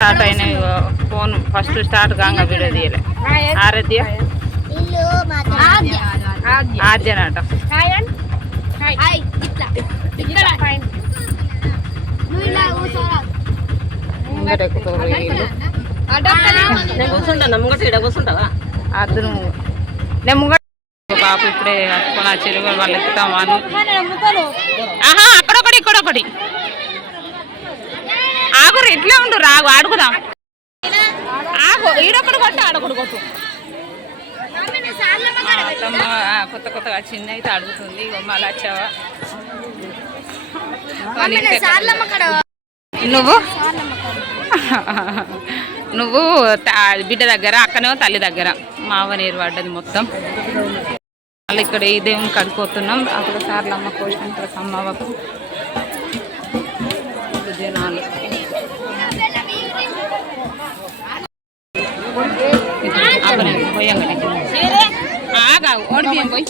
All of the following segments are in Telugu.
స్టార్ట్ అయినాయి ఫోన్ ఫస్ట్ స్టార్ట్ కాగా వీడియో తీయలే. ఆరాధ్య ఆద్యనట అద్దరు బాబు ఇప్పుడే కట్టుకొని ఆ చెరువు వాళ్ళు ఎక్కుతామాను. ఆహా అక్కడొకటి ఇక్కడొకటి ఆగురు ఇట్లా ఉండు రాగు అడుగుదాం. ఆగు ఈడొకటి కొట్టు ఆడొకటి కొట్టు. అత్తమ్మ కొత్త కొత్తగా చిన్న అయితే అడుగుతుంది. మళ్ళీ వచ్చావా నువ్వు నువ్వు బిడ్డ దగ్గర అక్కనేమో తల్లి దగ్గర మావ నీరు పడ్డది మొత్తం. మళ్ళీ ఇక్కడ ఈ దేవుని కడుక్కోతున్నాం. అక్కడ సార్లమ్మ కోసం ఇక్కడ సమ్మవ్వకు జనాలు పోయంగానే ఆగా ఓడిపోయాం పోయి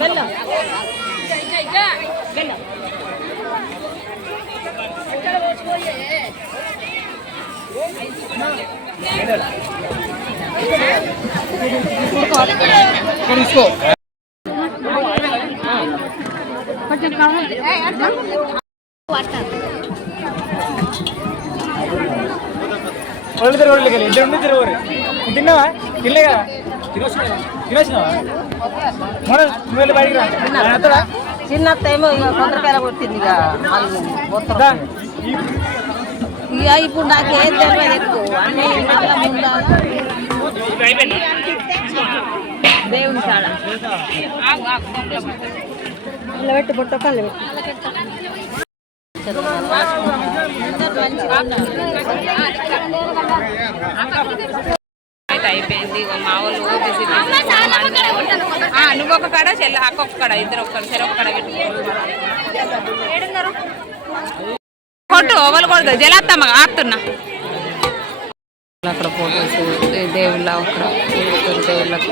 బెల్లం తిన్నావా తినలేగా తినొచ్చినావా చిన్నత్త ఏమో ఇక కొందరికాయలు కొట్టింది. ఇక ఇప్పుడు నాకేం తెలియదు ఎక్కువ అన్ని దేవుని కాడ పెట్టి బొట్ట కళ్ళు అయిపోయింది. మా వాళ్ళు నువ్వు ఒక కాడ చెల్ల అక్క ఒక కాడ ఇద్దరు ఒక్కడు చెర ఒక కాడ కొట్టు ఓవలు కొడదు జలాత్తమ్మ ఆడుతున్నా. అక్కడ ఫోటోస్ దేవుళ్ళ అక్కడ దేవుళ్ళకు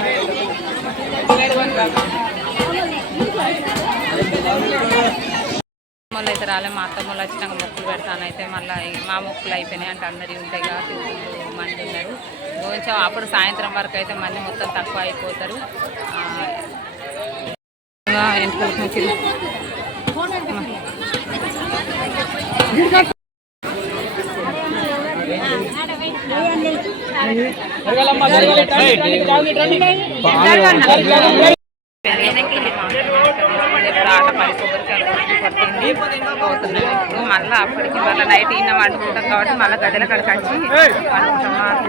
మొక్కలు అయితే రాలే. మా అత్తమ్మలు వచ్చినాక మొక్కులు పెడతానైతే మళ్ళీ మా మొక్కులు అయిపోయినాయి అంటే అందరి ఉంటాయి కాబట్టి మంది ఉన్నారు. కొంచెం అప్పుడు సాయంత్రం వరకు అయితే మళ్ళీ మొత్తం తక్కువ అయిపోతారు. ఇంటికి పోతున్నాను. మళ్ళీ అప్పటికి మళ్ళీ నైట్ ఈయన వండుకుంటాం కాబట్టి మళ్ళీ గదిలో కడికి వచ్చి వండుకుంటాం.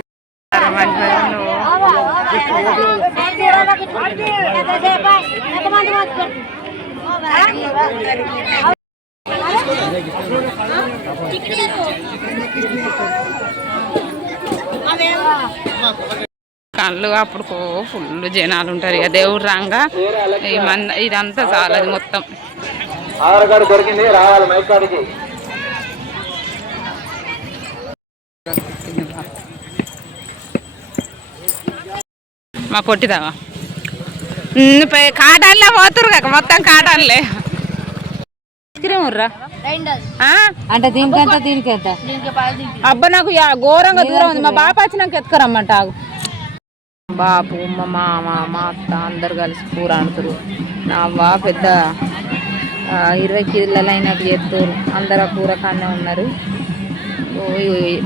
కళ్ళు అప్పుడు ఫుల్ జనాలు ఉంటారు. ఇక దేవుడు రాగా ఇదంతా చాలదు మొత్తం. ఆధార్ కార్డు దొరికింది రావాలి మైకాడికి. మా పొట్టిదావా కాటాన్లే పోతురు కాక మొత్తం కాటాన్లే రా అంటే దీనికంతా దీనికెంత అబ్బా నాకు ఘోరంగా దూరం ఉంది. మా బాప వచ్చి నాకు ఎత్తుకరమ్మంట. బాపు మా మామ మా అత్త అందరు కలిసి కూర ఆడుతురు. నా బా పెద్ద 20 కిలోలు అయినట్టు చేస్తారు. అందరు కూర కానే ఉన్నారు.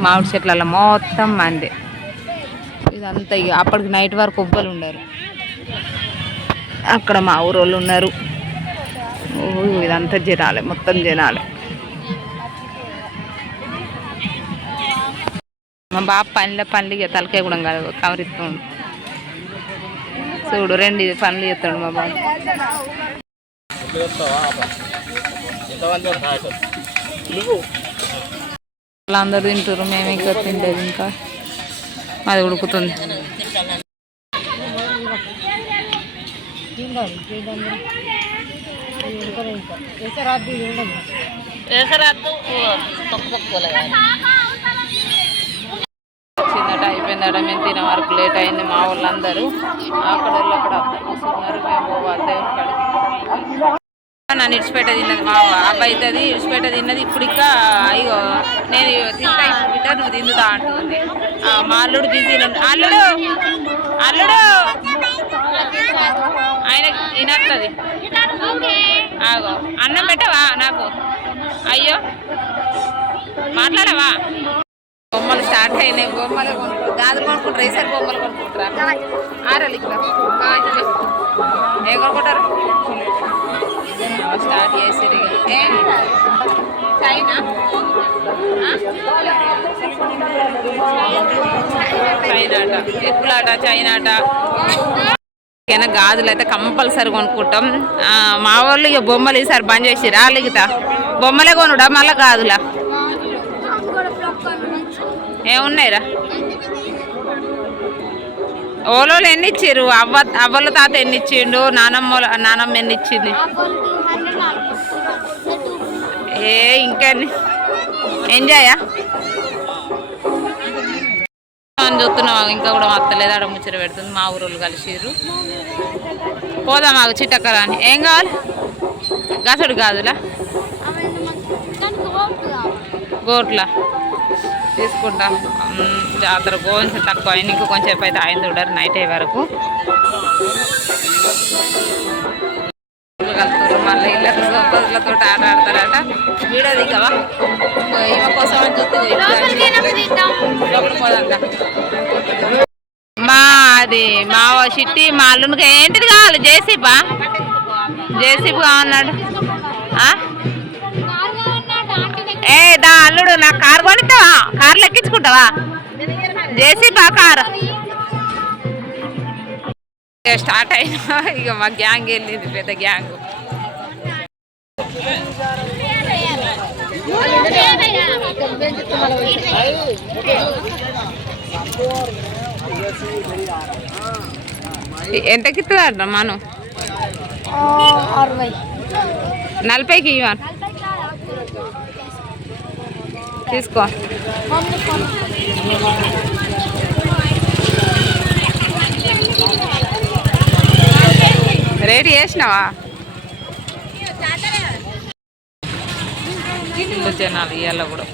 మామిడి చెట్లలో మొత్తం మంది ఇదంతా. ఇక అప్పటికి నైట్ వరకు ఉబ్బలు ఉన్నారు. అక్కడ మా ఊరోళ్ళు ఉన్నారు. ఇదంతా జనాలే మొత్తం జనాలే. మా బాబు పనులు తలకే కూడా కాదు కవరిస్తుండు. చూడు 2 పనులు చేస్తాడు మా బాబు. వాళ్ళందరూ తింటారు. మేము ఇంకా తింటేది ఇంకా అది ఉడుకుతుంది. వచ్చిందట అయిపోయిందట. మేము తినే వరకు లేట్ అయింది. మా వాళ్ళందరూ అక్కడ వాళ్ళు అక్కడ కూర్చున్నారు. మేము పోవాలి దేవుని కాడికి. నన్ను ఇడిచిపెట్ట తిన్నది మా అబ్బాయి అవుతుంది. ఇడిచిపెట్ట తిన్నది. ఇప్పుడు ఇంకా అయ్యో నేను తింటా ఇప్పుడు బిడ్డ నువ్వు తిందుతా అంటుంది. మా అల్లుడు బిజీ అల్లుడు అల్లుడు ఆయన తినట్టుంది. ఆగో అన్నం పెట్టవా నాకు? అయ్యో మాట్లాడవా? బొమ్మలు స్టార్ట్ అయినాయి. బొమ్మలు కొనుక్కుంటారు, గాజులు కొనుక్కుంటారు, ఈసారి బొమ్మలు కొనుక్కుంటారా? ఆరాలి ఇక్కడ ఏం కొనుక్కుంటారు? స్టార్ట్ చేసేది చైనా చైనాట ఎక్కులాట చైనాట. గాజులు అయితే కంపల్సరీ కొనుక్కుంటాం. మా వాళ్ళు ఇక బొమ్మలు ఈసారి బంద్ చేసి రాలిగితా బొమ్మలే కొనుడా మళ్ళీ గాజులా ఏమున్నాయిరా? ఓలోళ్ళు ఎన్ని ఇచ్చిర్రు? అవ్వల తాత ఎన్ని ఇచ్చిండు? నానమ్మ ఎన్ని ఇచ్చింది? ఇంకెన్ని ఎంజాయా అని చూస్తున్నావు? ఇంకా కూడా అత్తలేదు. ఆడ ముచ్చట పెడుతుంది. మా ఊరోళ్ళు కలిసిర్రు. పోదాం మాకు చిట్టక్కర అని. ఏం కావాలి? గసడు గాజులా గోట్లా తీసుకుంటాం. జాతర కొంచెం తక్కువ అయింది. ఇంకో కొంచెం అయితే ఆయన చూడరు నైట్ అయ్యే వరకు. కలుపుతారు మళ్ళీ ఇళ్ళతో ఆట ఆడతారట. వీడియో దిగవా? ఈమె కోసం అని చూస్తుంది. మా అది మా చిట్టి మా అల్లునికి ఏంటిది కావాలి? జేసీపా జేసీపీ కావన్నాడు. ఏ దా అల్లుడు నాకు కారు కొనిస్తావా? కార్లు ఎక్కించుకుంటావా? జేసీపా కారు స్టార్ట్ అయినా ఇక మా గ్యాంగ్ వెళ్ళింది. పెద్ద గ్యాంగ్. ఎంతకి ఇస్తుందట మనం? 40కి ఇవ్వను తీసుకో. రేట్ చేసినావా? జనాలు ఇవాళ కూడా